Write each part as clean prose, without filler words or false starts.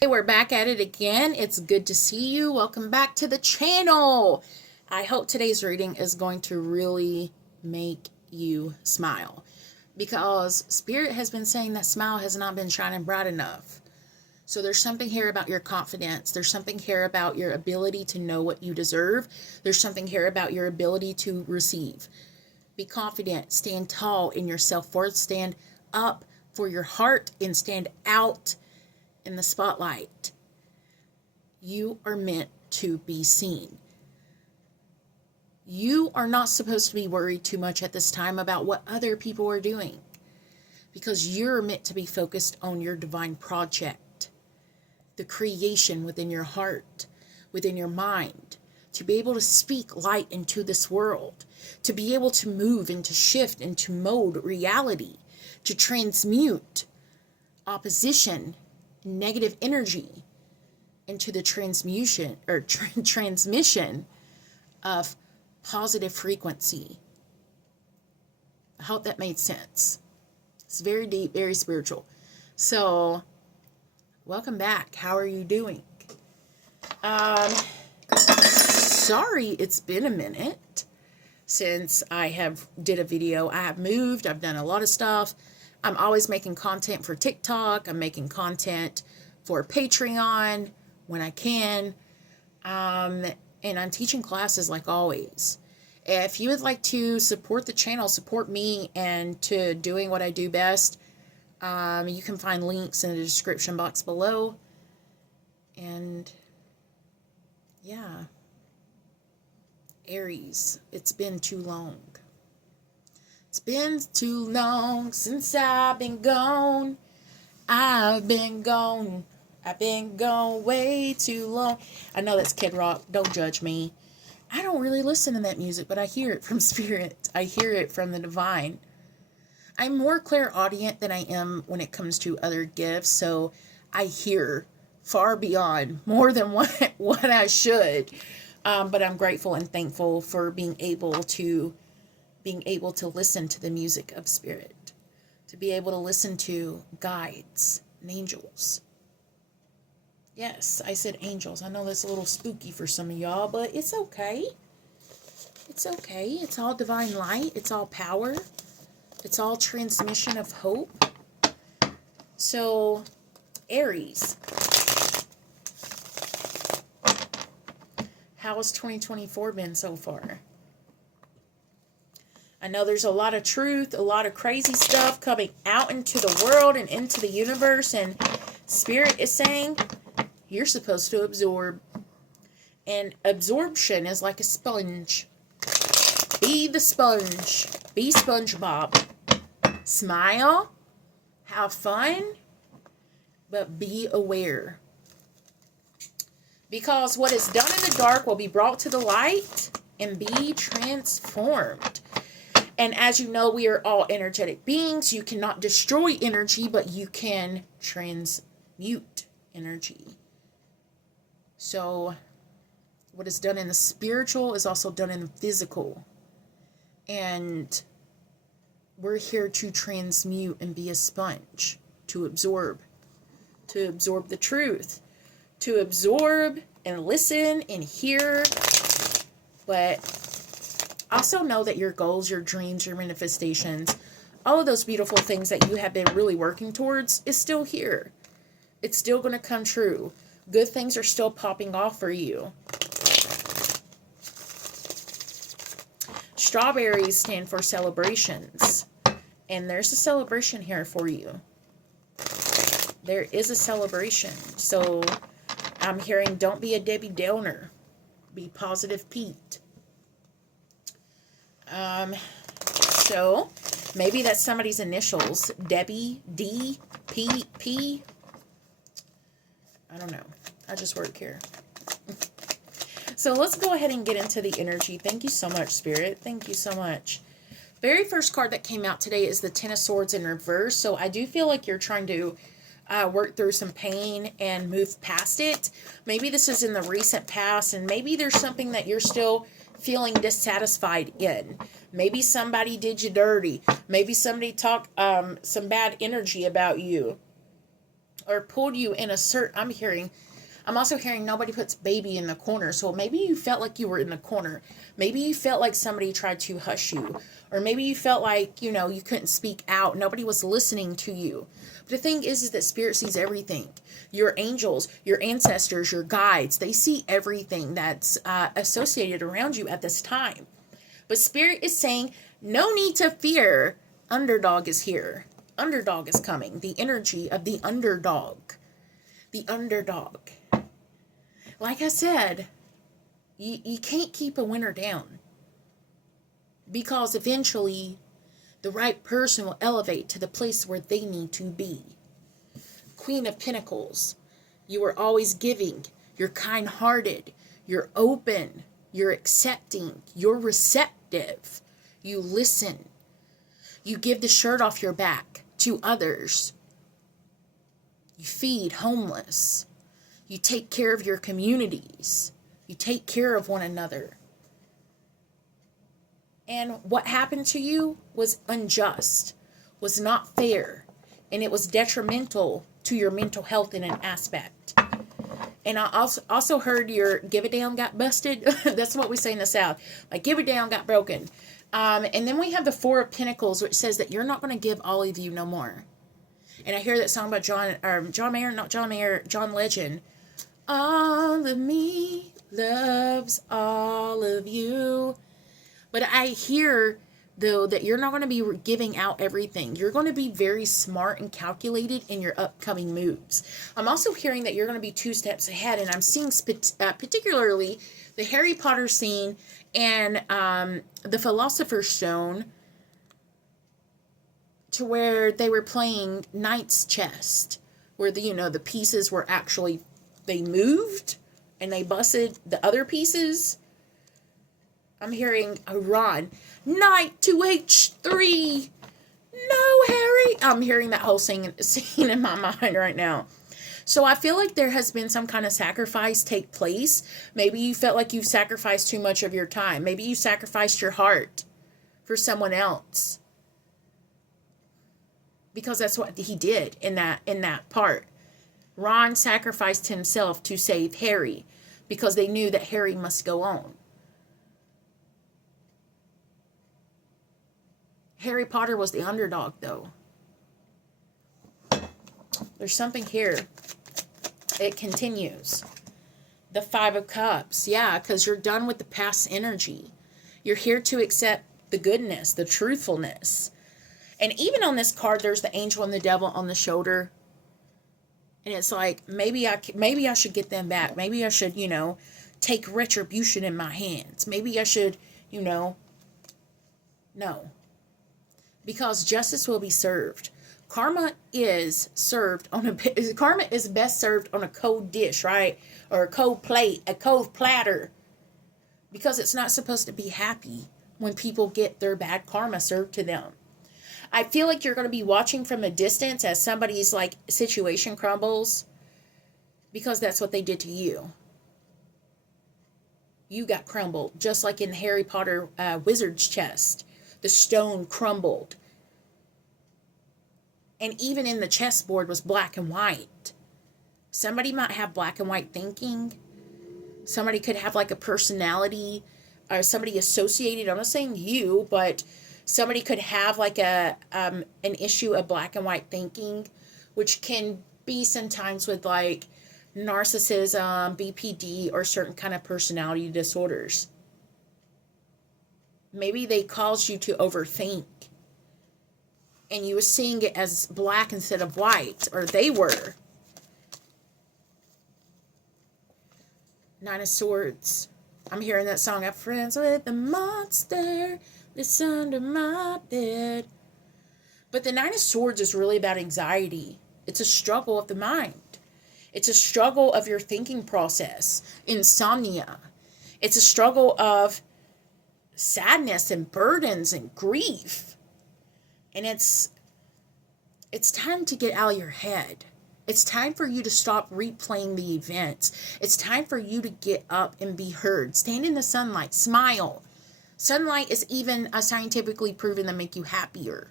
Hey, we're back at it again. It's good to see you. Welcome back to the channel. I hope today's reading is going to really make you smile, because Spirit has been saying that smile has not been shining bright enough. So there's something here about your confidence. There's something here about your ability to know what you deserve. There's something here about your ability to receive. Be confident. Stand tall in your self-worth. Stand up for your heart and stand out in the spotlight. You are meant to be seen. You are not supposed to be worried too much at this time about what other people are doing, because you're meant to be focused on your divine project, the creation within your heart, within your mind, to be able to speak light into this world, to be able to move and to shift and to mold reality, to transmute opposition, negative energy into the transmission of positive frequency. I hope that made sense. It's very deep, very spiritual. So, welcome back. How are you doing? Sorry, it's been a minute since I have did a video. I have moved. I've done a lot of stuff. I'm always making content for TikTok. I'm making content for Patreon when I can. And I'm teaching classes like always. If you would like to support the channel, support me and to doing what I do best, you can find links in the description box below. And yeah, Aries, it's been too long. It's been too long since I've been gone. I've been gone way too long. I know that's Kid Rock. Don't judge me. I don't really listen to that music, but I hear it from Spirit. I hear it from the divine. I'm more clairaudient than I am when it comes to other gifts, so I hear far beyond, more than what I should. But I'm grateful and thankful for being able to listen to the music of Spirit, to be able to listen to guides and angels. Yes, I said angels. I know that's a little spooky for some of y'all, but it's okay. It's okay. It's all divine light. It's all power. It's all transmission of hope. So, Aries, how has 2024 been so far? I know there's a lot of truth, a lot of crazy stuff coming out into the world and into the universe, and Spirit is saying you're supposed to absorb. And absorption is like a sponge. Be the sponge. Be SpongeBob. Smile. Have fun. But be aware. Because what is done in the dark will be brought to the light and be transformed. And as you know, we are all energetic beings. You cannot destroy energy, but you can transmute energy. So, what is done in the spiritual is also done in the physical. And we're here to transmute and be a sponge, to absorb the truth, to absorb and listen and hear. But also know that your goals, your dreams, your manifestations, all of those beautiful things that you have been really working towards is still here. It's still going to come true. Good things are still popping off for you. Strawberries stand for celebrations. And there's a celebration here for you. There is a celebration. So I'm hearing, don't be a Debbie Downer. Be positive Pete. So maybe that's somebody's initials. Debbie, D, P, P. I don't know. I just work here. So let's go ahead and get into the energy. Thank you so much, Spirit. Thank you so much. Very first card that came out today is the Ten of Swords in reverse. So I do feel like you're trying to work through some pain and move past it. Maybe this is in the recent past, and maybe there's something that you're still feeling dissatisfied in. Maybe somebody did you dirty. Maybe somebody talked some bad energy about you. or pulled you in a certain, I'm also hearing nobody puts baby in the corner. So maybe you felt like you were in the corner. Maybe you felt like somebody tried to hush you. Or maybe you felt like, you know, you couldn't speak out. Nobody was listening to you. But the thing is that Spirit sees everything. Your angels, your ancestors, your guides, they see everything that's associated around you at this time. But Spirit is saying, no need to fear. Underdog is here. Underdog is coming. The energy of the underdog. The underdog. Like I said, you can't keep a winner down. Because eventually, the right person will elevate to the place where they need to be. Queen of Pentacles. You are always giving. You're kind-hearted. You're open. You're accepting. You're receptive. You listen. You give the shirt off your back to others. You feed homeless. You take care of your communities. You take care of one another. And what happened to you was unjust, was not fair, and it was detrimental to your mental health in an aspect. And I also heard your give it down got busted. That's what we say in the South. Like, give it down got broken. And then we have the Four of Pentacles, which says that you're not going to give all of you no more. And I hear that song by John Legend. All of me loves all of you. But I hear, though, that you're not going to be giving out everything. You're going to be very smart and calculated in your upcoming moves. I'm also hearing that you're going to be 2 steps ahead, and I'm seeing particularly the Harry Potter scene and the Philosopher's Stone, to where they were playing Knight's Chest, where the pieces were actually, they moved and they busted the other pieces. I'm hearing a Ron, Knight to H3. No, Harry. I'm hearing that whole scene in my mind right now. So I feel like there has been some kind of sacrifice take place. Maybe you felt like you've sacrificed too much of your time. Maybe you sacrificed your heart for someone else. Because that's what he did in that part. Ron sacrificed himself to save Harry because they knew that Harry must go on. Harry Potter was the underdog, though. There's something here. It continues. The Five of Cups. Yeah, because you're done with the past energy. You're here to accept the goodness, the truthfulness. And even on this card, there's the angel and the devil on the shoulder. And it's like, maybe I should get them back. Maybe I should, take retribution in my hands. Maybe I should, no. Because justice will be served. Karma is best served on a cold dish, right? Or a cold plate, a cold platter. Because it's not supposed to be happy when people get their bad karma served to them. I feel like you're going to be watching from a distance as somebody's situation crumbles, because that's what they did to you. You got crumbled, just like in Harry Potter wizard's chest. The stone crumbled. And even in the chessboard was black and white. Somebody might have black and white thinking. Somebody could have a personality, or somebody associated, I'm not saying you, but somebody could have an issue of black and white thinking, which can be sometimes with narcissism, BPD, or certain kind of personality disorders. Maybe they caused you to overthink, and you were seeing it as black instead of white, or they were. Nine of Swords. I'm hearing that song, I'm friends with the monster that's under my bed. But the Nine of Swords is really about anxiety. It's a struggle of the mind. It's a struggle of your thinking process. Insomnia. It's a struggle of sadness and burdens and grief. And it's time to get out of your head. It's time for you to stop replaying the events. It's time for you to get up and be heard. Stand in the sunlight. Smile. Sunlight is even scientifically proven to make you happier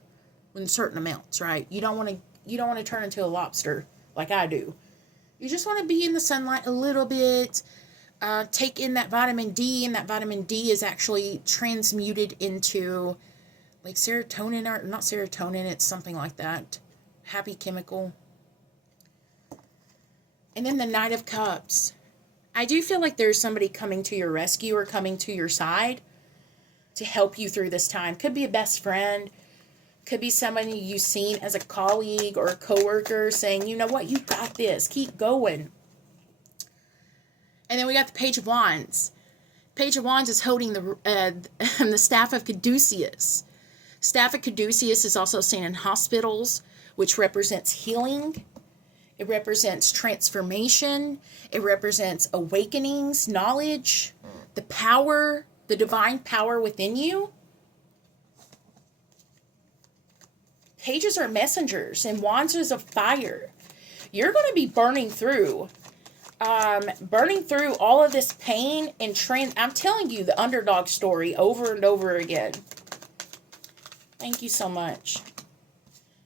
in certain amounts, right? You don't want to turn into a lobster like I do. You just want to be in the sunlight a little bit, take in that vitamin D, and that vitamin D is actually transmuted into like serotonin, or not serotonin, it's something like that. Happy chemical. And then the Knight of Cups. I do feel like there's somebody coming to your rescue or coming to your side to help you through this time. Could be a best friend. Could be somebody you've seen as a colleague or a coworker saying, you know what, you got this. Keep going. And then we got the Page of Wands. Page of Wands is holding the Staff of Caduceus. Staff of Caduceus is also seen in hospitals, which represents healing. It represents transformation. It represents awakenings, knowledge, the power, the divine power within you. Pages are messengers, and wands is of fire. You're going to be burning through all of this pain and I'm telling you the underdog story over and over again. Thank you so much.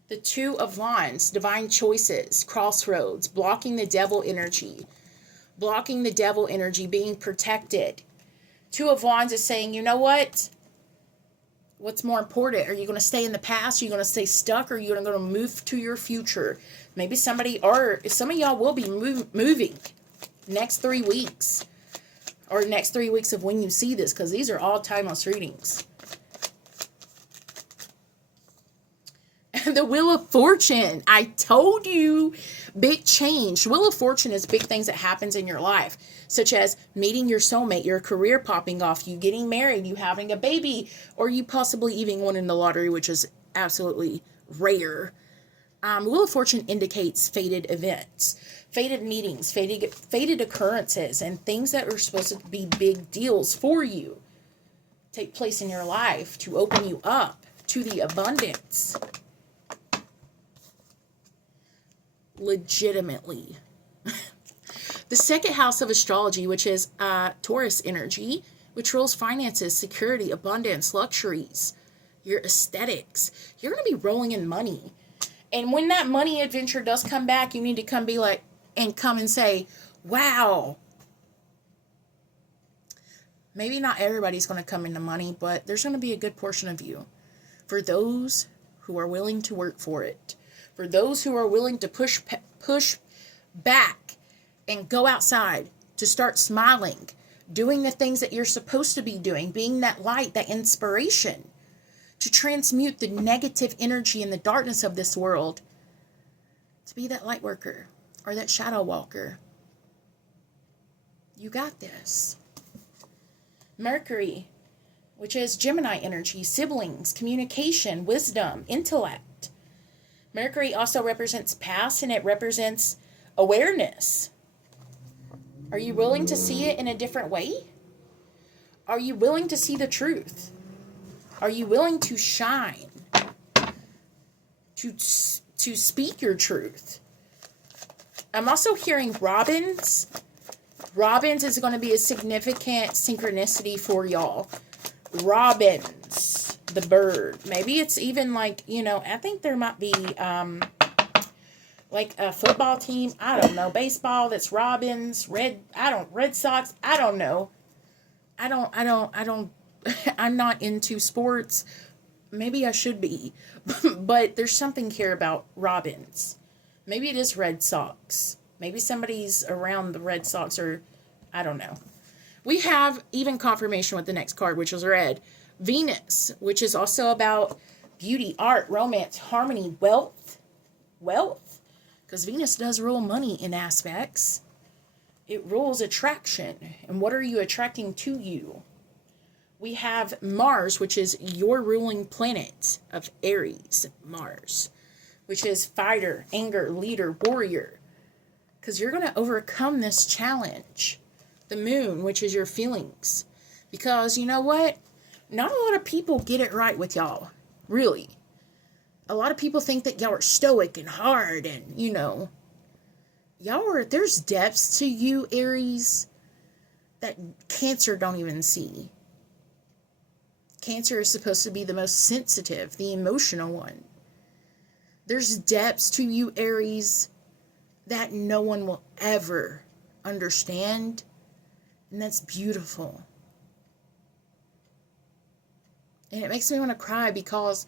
The Two of Wands, divine choices, crossroads, blocking the devil energy. Blocking the devil energy, being protected. Two of Wands is saying, you know what? What's more important? Are you going to stay in the past? Are you going to stay stuck? Or are you going to move to your future? Maybe some of y'all will be moving next 3 weeks. Or next 3 weeks of when you see this. Because these are all timeless readings. The Wheel of Fortune. I told you. Big change. Wheel of Fortune is big things that happens in your life. Such as meeting your soulmate, your career popping off, you getting married, you having a baby, or you possibly even winning the lottery, which is absolutely rare. Wheel of Fortune indicates fated events, fated meetings, fated occurrences, and things that are supposed to be big deals for you take place in your life to open you up to the abundance. Legitimately. The second house of astrology, which is Taurus energy, which rules finances, security, abundance, luxuries, your aesthetics. You're going to be rolling in money. And when that money adventure does come back, you need to come and say, wow. Maybe not everybody's going to come into money, but there's going to be a good portion of you. For those who are willing to work for it. For those who are willing to push back and go outside, to start smiling, doing the things that you're supposed to be doing, being that light, that inspiration, to transmute the negative energy and the darkness of this world, to be that light worker or that shadow walker. You got this. Mercury, which is Gemini energy, siblings, communication, wisdom, intellect. Mercury also represents past, and it represents awareness. Are you willing to see it in a different way? Are you willing to see the truth? Are you willing to shine? To speak your truth? I'm also hearing robins. Robins is going to be a significant synchronicity for y'all. Robins, the bird. Maybe it's even like, I think there might be like a football team, I don't know, baseball that's robins, Red Sox, I don't know. I'm not into sports. Maybe I should be. But there's something here about robins. Maybe it is Red Sox. Maybe somebody's around the Red Sox, or I don't know. We have even confirmation with the next card, which is red. Venus, which is also about beauty, art, romance, harmony, wealth. Because Venus does rule money in aspects. It rules attraction. And what are you attracting to you? We have Mars, which is your ruling planet of Aries, Mars, which is fighter, anger, leader, warrior. Because you're going to overcome this challenge. The Moon, which is your feelings. Because you know what? Not a lot of people get it right with y'all. Really. A lot of people think that y'all are stoic and hard and, there's depths to you, Aries, that Cancer don't even see. Cancer is supposed to be the most sensitive, the emotional one. There's depths to you, Aries, that no one will ever understand. And that's beautiful. And it makes me want to cry because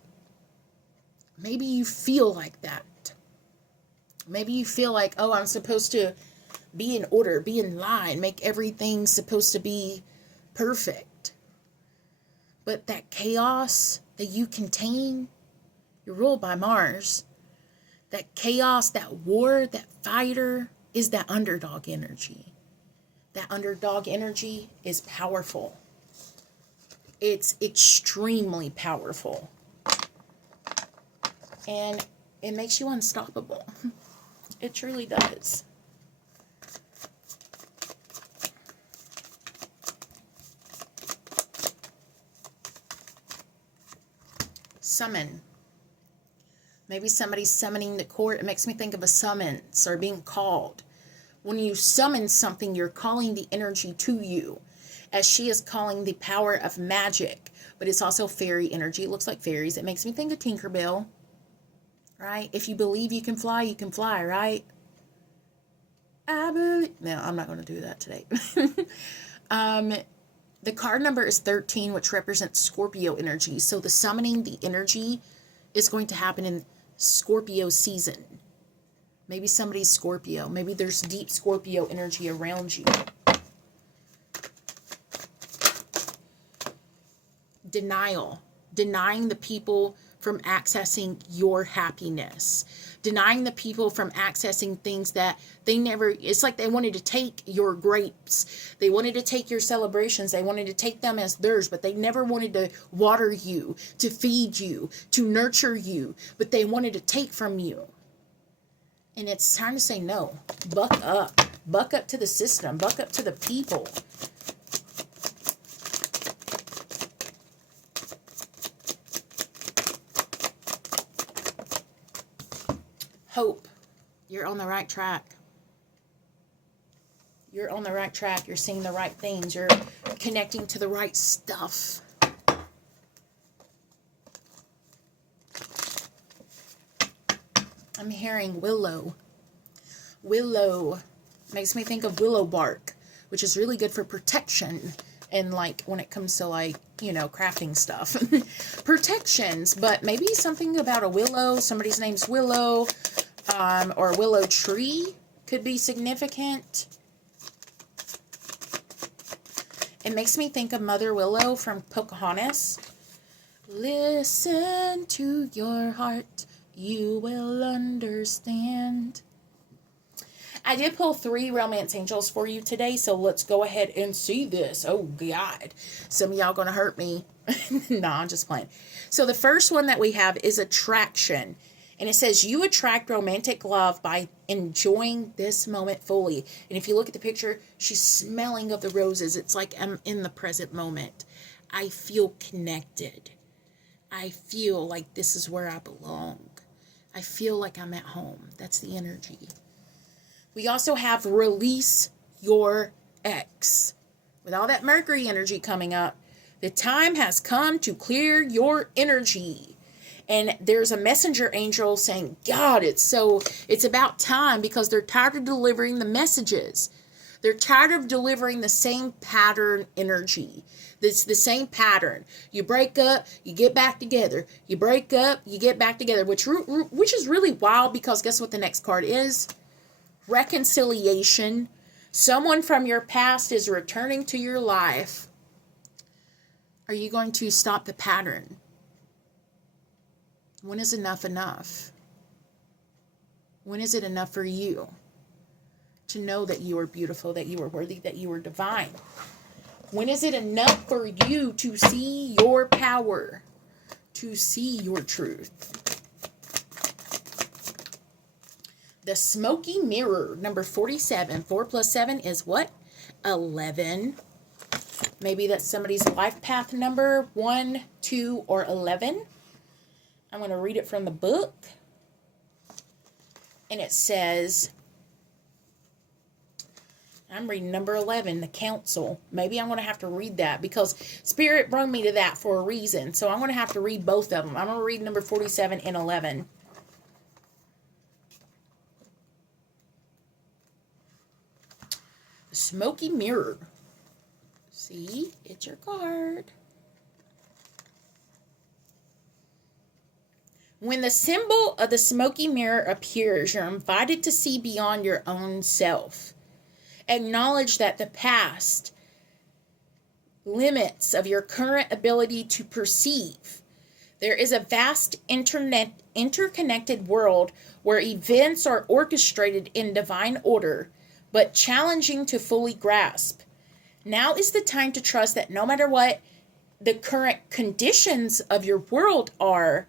maybe you feel like that. Maybe you feel like, oh, I'm supposed to be in order, be in line, make everything supposed to be perfect. But that chaos that you contain, you're ruled by Mars. That chaos, that war, that fighter is that underdog energy. That underdog energy is powerful. It's extremely powerful. And it makes you unstoppable. It truly does. Summon. Maybe somebody's summoning the court. It makes me think of a summons or being called. When you summon something, you're calling the energy to you, as she is calling the power of magic. But it's also fairy energy. It looks like fairies. It makes me think of Tinkerbell. Right? If you believe you can fly, right? I believe. No, I'm not going to do that today. The card number is 13, which represents Scorpio energy. So the summoning, the energy is going to happen in Scorpio season. Maybe somebody's Scorpio. Maybe there's deep Scorpio energy around you. Denial. Denying the people from accessing your happiness. Denying the people from accessing things that they never, it's like they wanted to take your grapes. They wanted to take your celebrations. They wanted to take them as theirs, but they never wanted to water you, to feed you, to nurture you, but they wanted to take from you. And it's time to say no. Buck up. Buck up to the system. Buck up to the people. Hope. You're on the right track. You're on the right track. You're seeing the right things. You're connecting to the right stuff. I'm hearing willow. Willow makes me think of willow bark, which is really good for protection. And like when it comes to like, you know, crafting stuff. Protections, but maybe something about a willow. Somebody's name's Willow. Or a willow tree could be significant. It makes me think of Mother Willow from Pocahontas. Listen to your heart, you will understand. I did pull 3 romance angels for you today, so let's go ahead and see this. Oh, God. Some of y'all going to hurt me. Nah, I'm just playing. So the first one that we have is attraction. And it says, you attract romantic love by enjoying this moment fully. And if you look at the picture, she's smelling of the roses. It's like I'm in the present moment. I feel connected. I feel like this is where I belong. I feel like I'm at home. That's the energy. We also have release your ex. With all that Mercury energy coming up, the time has come to clear your energy. And there's a messenger angel saying, God, it's about time, because they're tired of delivering the messages. They're tired of delivering the same pattern energy. It's the same pattern. You break up, you get back together. You break up, you get back together, which is really wild, because guess what the next card is? Reconciliation. Someone from your past is returning to your life. Are you going to stop the pattern? When is enough enough? When is it enough for you to know that you are beautiful, that you are worthy, that you are divine? When is it enough for you to see your power, to see your truth? The smoky mirror, number 47. 4 plus 7 is what? 11. Maybe that's somebody's life path number, 1, 2, or 11. I'm going to read it from the book. And it says, I'm reading number 11, the council. Maybe I'm going to have to read that because Spirit brought me to that for a reason. So I'm going to have to read both of them. I'm going to read number 47 and 11. The smoky mirror. See, it's your card. When the symbol of the smoky mirror appears, you're invited to see beyond your own self. Acknowledge that the past limits of your current ability to perceive. There is a vast interconnected world where events are orchestrated in divine order, but challenging to fully grasp. Now is the time to trust that no matter what the current conditions of your world are,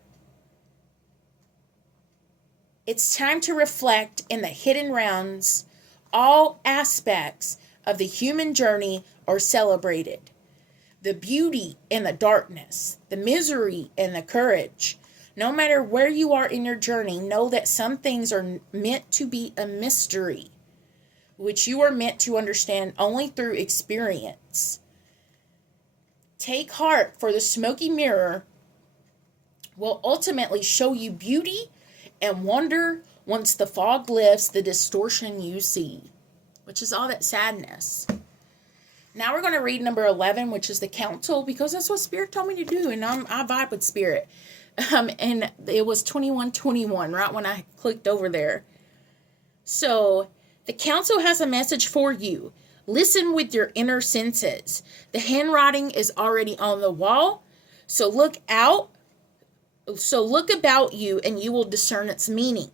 it's time to reflect in the hidden realms. All aspects of the human journey are celebrated. The beauty and the darkness, the misery and the courage. No matter where you are in your journey, know that some things are meant to be a mystery, which you are meant to understand only through experience. Take heart, for the smoky mirror will ultimately show you beauty and wonder once the fog lifts the distortion you see, which is all that sadness. Now we're going to read number 11, which is the council, because that's what Spirit told me to do, and I vibe with Spirit. And it was 21:21, right when I clicked over there. So, the council has a message for you. Listen with your inner senses. The handwriting is already on the wall, so look out. So look about you, and you will discern its meaning.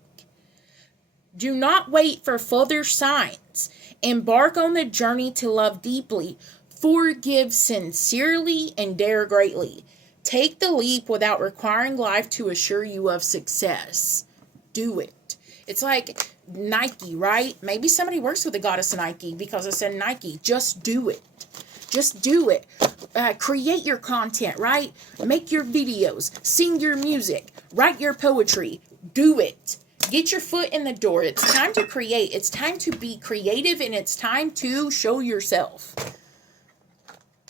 Do not wait for further signs. Embark on the journey to love deeply, forgive sincerely, and dare greatly. Take the leap without requiring life to assure you of success. Do it. It's like Nike, right? Maybe somebody works with the goddess Nike because I said Nike. Just do it. Just do it. Create your content, right? Make your videos. Sing your music. Write your poetry. Do it. Get your foot in the door. It's time to create. It's time to be creative, and it's time to show yourself.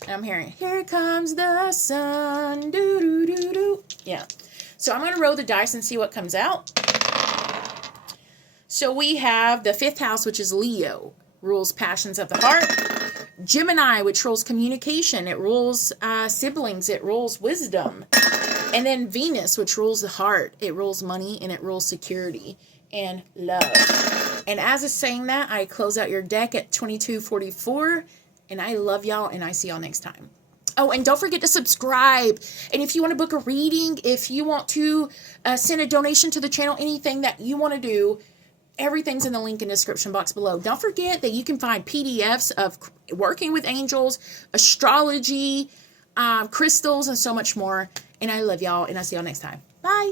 And I'm hearing, here comes the sun. Do, do, do, do. Yeah. So I'm going to roll the dice and see what comes out. So we have the 5th house, which is Leo. Rules passions of the heart. Gemini, which rules communication. It rules siblings. It rules wisdom. And then Venus, which rules the heart. It rules money, and it rules security and love. And as it's saying that, I close out your deck at 22:44. And I love y'all, and I see y'all next time. Oh, and don't forget to subscribe. And if you want to book a reading, if you want to send a donation to the channel, anything that you want to do, everything's in the link in the description box below. Don't forget that you can find PDFs of working with angels, astrology, crystals, and so much more. And I love y'all, and I'll see y'all next time. Bye.